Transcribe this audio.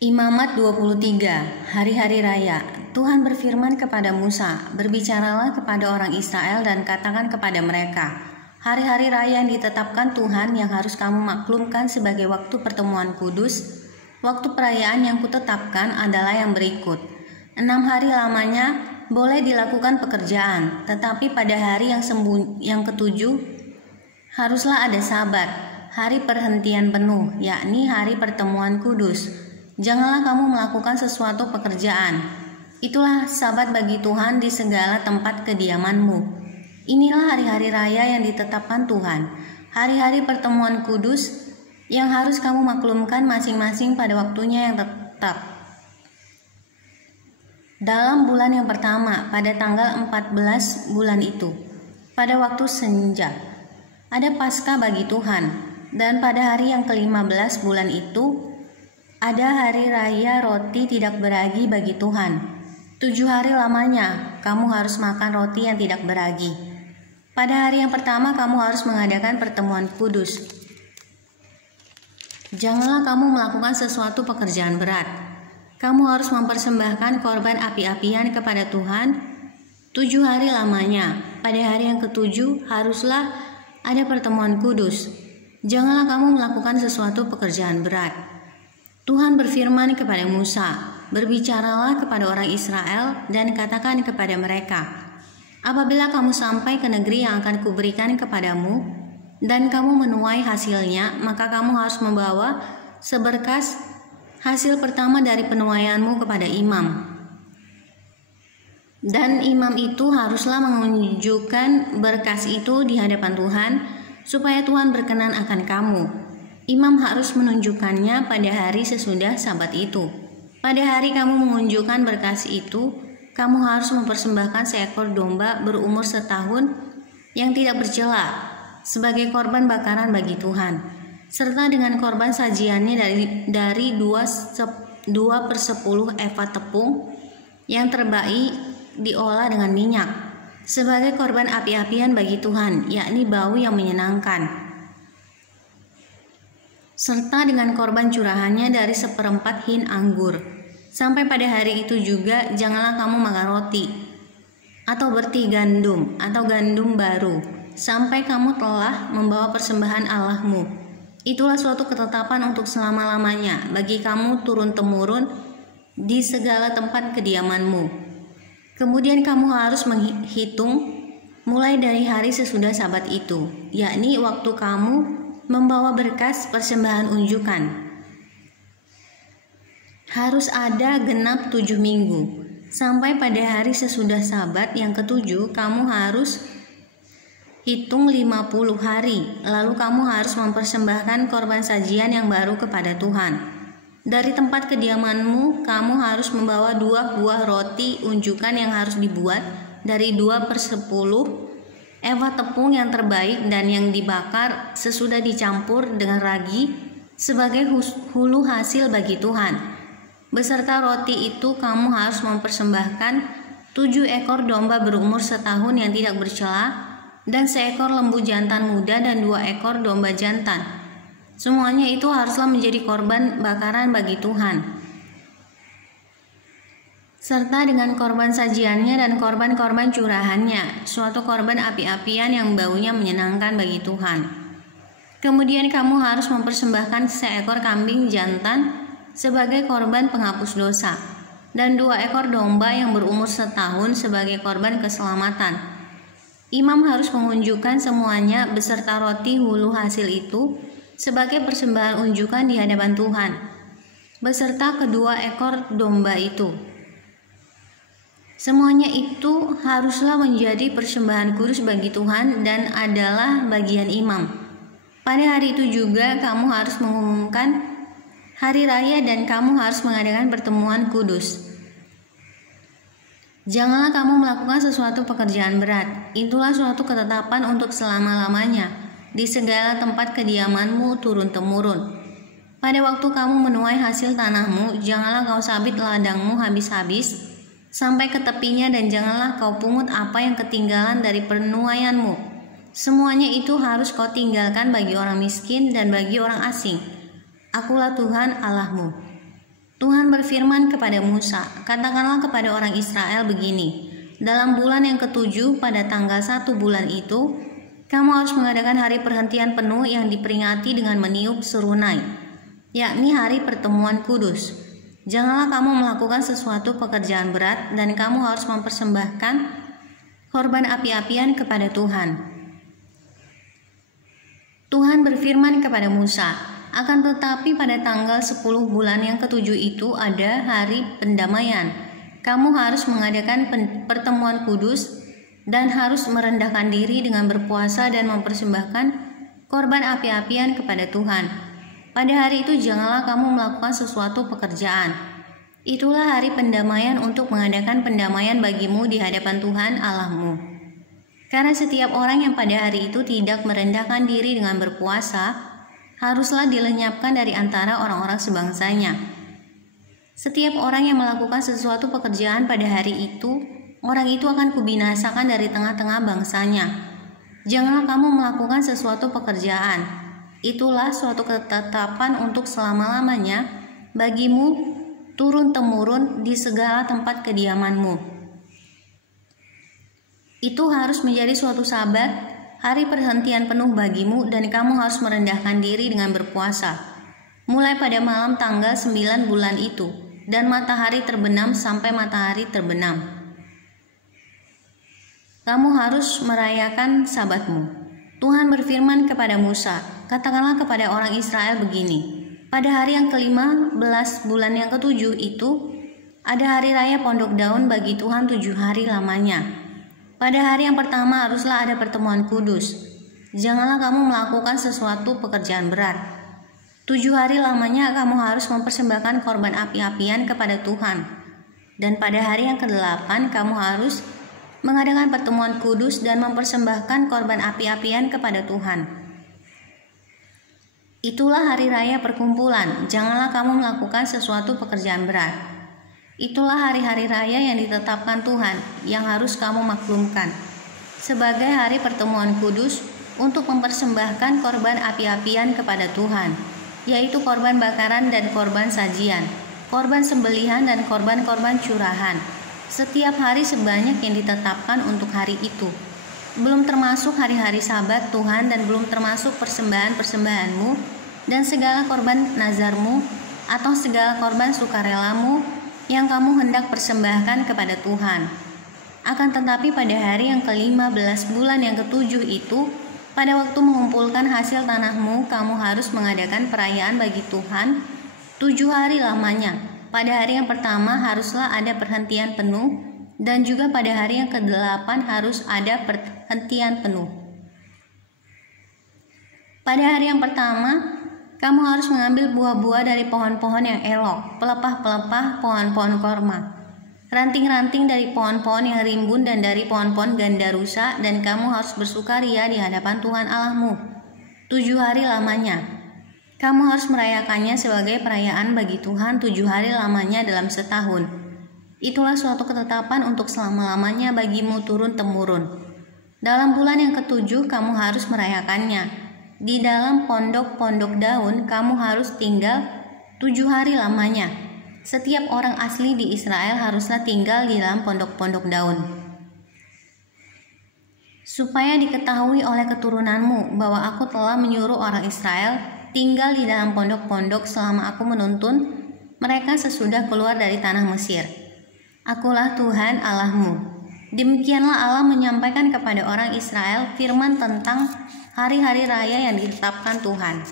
Imamat 23, Hari-hari Raya. Tuhan berfirman kepada Musa, "Berbicaralah kepada orang Israel dan katakan kepada mereka, hari-hari raya yang ditetapkan Tuhan yang harus kamu maklumkan sebagai waktu pertemuan kudus. Waktu perayaan yang kutetapkan adalah yang berikut. 6 hari lamanya boleh dilakukan pekerjaan, tetapi pada hari yang ketujuh haruslah ada Sabat, hari perhentian penuh, yakni hari pertemuan kudus. Janganlah kamu melakukan sesuatu pekerjaan. Itulah Sabat bagi Tuhan di segala tempat kediamanmu. Inilah hari-hari raya yang ditetapkan Tuhan, hari-hari pertemuan kudus yang harus kamu maklumkan masing-masing pada waktunya yang tetap. Dalam bulan yang pertama, pada tanggal 14 bulan itu, pada waktu senja, ada Paskah bagi Tuhan, dan pada hari yang ke-15 bulan itu, ada hari raya roti tidak beragi bagi Tuhan. 7 hari lamanya kamu harus makan roti yang tidak beragi. Pada hari yang pertama kamu harus mengadakan pertemuan kudus. Janganlah kamu melakukan sesuatu pekerjaan berat. Kamu harus mempersembahkan korban api-apian kepada Tuhan 7 hari lamanya. Pada hari yang ke-7 haruslah ada pertemuan kudus. Janganlah kamu melakukan sesuatu pekerjaan berat. Tuhan berfirman kepada Musa, "Berbicaralah kepada orang Israel dan katakan kepada mereka, apabila kamu sampai ke negeri yang akan kuberikan kepadamu, dan kamu menuai hasilnya, maka kamu harus membawa seberkas hasil pertama dari penuaianmu kepada imam. Dan imam itu haruslah menunjukkan berkas itu di hadapan Tuhan, supaya Tuhan berkenan akan kamu. Imam harus menunjukkannya pada hari sesudah Sabat itu. Pada hari kamu menunjukkan berkas itu, kamu harus mempersembahkan seekor domba berumur setahun yang tidak bercela sebagai korban bakaran bagi Tuhan, serta dengan korban sajiannya dari 2/10 eva tepung yang terbaik diolah dengan minyak, sebagai korban api-apian bagi Tuhan, yakni bau yang menyenangkan, serta dengan korban curahannya dari 1/4 hin anggur. Sampai pada hari itu juga janganlah kamu makan roti atau berti gandum atau gandum baru sampai kamu telah membawa persembahan Allahmu. Itulah suatu ketetapan untuk selama-lamanya bagi kamu turun-temurun di segala tempat kediamanmu. Kemudian kamu harus menghitung mulai dari hari sesudah Sabat itu, yakni waktu kamu membawa berkas persembahan unjukan. Harus ada genap 7 minggu. Sampai pada hari sesudah Sabat yang ke-7 kamu harus hitung 50 hari. Lalu kamu harus mempersembahkan korban sajian yang baru kepada Tuhan. Dari tempat kediamanmu kamu harus membawa 2 buah roti unjukan yang harus dibuat dari 2/10 eva tepung yang terbaik dan yang dibakar sesudah dicampur dengan ragi sebagai hulu hasil bagi Tuhan. Beserta roti itu kamu harus mempersembahkan 7 ekor domba berumur setahun yang tidak bercela dan seekor lembu jantan muda dan 2 ekor domba jantan. Semuanya itu haruslah menjadi korban bakaran bagi Tuhan, serta dengan korban sajiannya dan korban-korban curahannya, suatu korban api-apian yang baunya menyenangkan bagi Tuhan. Kemudian kamu harus mempersembahkan seekor kambing jantan sebagai korban penghapus dosa, dan 2 ekor domba yang berumur setahun sebagai korban keselamatan. Imam harus mengunjukkan semuanya beserta roti hulu hasil itu sebagai persembahan unjukan di hadapan Tuhan, beserta kedua ekor domba itu. Semuanya itu haruslah menjadi persembahan kudus bagi Tuhan dan adalah bagian imam. Pada hari itu juga kamu harus mengumumkan hari raya dan kamu harus mengadakan pertemuan kudus. Janganlah kamu melakukan sesuatu pekerjaan berat. Itulah suatu ketetapan untuk selama-lamanya di segala tempat kediamanmu turun-temurun. Pada waktu kamu menuai hasil tanahmu, janganlah kau sabit ladangmu habis-habis sampai ke tepinya, dan janganlah kau pungut apa yang ketinggalan dari penuaianmu. Semuanya itu harus kau tinggalkan bagi orang miskin dan bagi orang asing. Akulah Tuhan Allahmu. Tuhan berfirman kepada Musa, katakanlah kepada orang Israel begini, dalam bulan yang ke-7 pada tanggal 1 bulan itu, kamu harus mengadakan hari perhentian penuh yang diperingati dengan meniup serunai, yakni hari pertemuan kudus. Janganlah kamu melakukan sesuatu pekerjaan berat dan kamu harus mempersembahkan korban api-apian kepada Tuhan. Tuhan berfirman kepada Musa, akan tetapi pada tanggal 10 bulan yang ke-7 itu ada hari pendamaian. Kamu harus mengadakan pertemuan kudus dan harus merendahkan diri dengan berpuasa dan mempersembahkan korban api-apian kepada Tuhan. Pada hari itu janganlah kamu melakukan sesuatu pekerjaan. Itulah hari pendamaian untuk mengadakan pendamaian bagimu di hadapan Tuhan Allahmu. Karena setiap orang yang pada hari itu tidak merendahkan diri dengan berpuasa, haruslah dilenyapkan dari antara orang-orang sebangsanya. Setiap orang yang melakukan sesuatu pekerjaan pada hari itu, orang itu akan kubinasakan dari tengah-tengah bangsanya. Janganlah kamu melakukan sesuatu pekerjaan. Itulah suatu ketetapan untuk selama-lamanya bagimu turun-temurun di segala tempat kediamanmu. Itu harus menjadi suatu sabat, hari perhentian penuh bagimu, dan kamu harus merendahkan diri dengan berpuasa, mulai pada malam tanggal 9 bulan itu, dan matahari terbenam sampai matahari terbenam. Kamu harus merayakan sabatmu. Tuhan berfirman kepada Musa, katakanlah kepada orang Israel begini, pada hari yang ke-15 bulan yang ke-7 itu, ada hari raya pondok daun bagi Tuhan 7 hari lamanya. Pada hari yang pertama haruslah ada pertemuan kudus. Janganlah kamu melakukan sesuatu pekerjaan berat. 7 hari lamanya kamu harus mempersembahkan korban api-apian kepada Tuhan. Dan pada hari yang ke-8 kamu harus mengadakan pertemuan kudus dan mempersembahkan korban api-apian kepada Tuhan. Itulah hari raya perkumpulan. Janganlah kamu melakukan sesuatu pekerjaan berat. Itulah hari-hari raya yang ditetapkan Tuhan yang harus kamu maklumkan sebagai hari pertemuan kudus untuk mempersembahkan korban api-apian kepada Tuhan, yaitu korban bakaran dan korban sajian, korban sembelihan dan korban-korban curahan, setiap hari sebanyak yang ditetapkan untuk hari itu. Belum termasuk hari-hari Sabat Tuhan dan belum termasuk persembahan-persembahanmu dan segala korban nazarmu atau segala korban sukarelamu yang kamu hendak persembahkan kepada Tuhan. Akan tetapi pada hari yang ke-15 bulan yang ke-7 itu, pada waktu mengumpulkan hasil tanahmu, kamu harus mengadakan perayaan bagi Tuhan 7 hari lamanya. Pada hari yang pertama haruslah ada perhentian penuh, dan juga pada hari yang ke-8 harus ada perhentian penuh. Pada hari yang pertama, kamu harus mengambil buah-buah dari pohon-pohon yang elok, pelepah-pelepah pohon-pohon korma, ranting-ranting dari pohon-pohon yang rimbun dan dari pohon-pohon gandarusa, dan kamu harus bersukaria di hadapan Tuhan Allahmu 7 hari lamanya. Kamu harus merayakannya sebagai perayaan bagi Tuhan 7 hari lamanya dalam setahun. Itulah suatu ketetapan untuk selama-lamanya bagimu turun-temurun. Dalam bulan yang ke-7 kamu harus merayakannya. Di dalam pondok-pondok daun kamu harus tinggal 7 hari lamanya. Setiap orang asli di Israel haruslah tinggal di dalam pondok-pondok daun. Supaya diketahui oleh keturunanmu bahwa aku telah menyuruh orang Israel tinggal di dalam pondok-pondok selama aku menuntun mereka sesudah keluar dari tanah Mesir. Akulah Tuhan Allahmu. Demikianlah Allah menyampaikan kepada orang Israel firman tentang hari-hari raya yang ditetapkan Tuhan.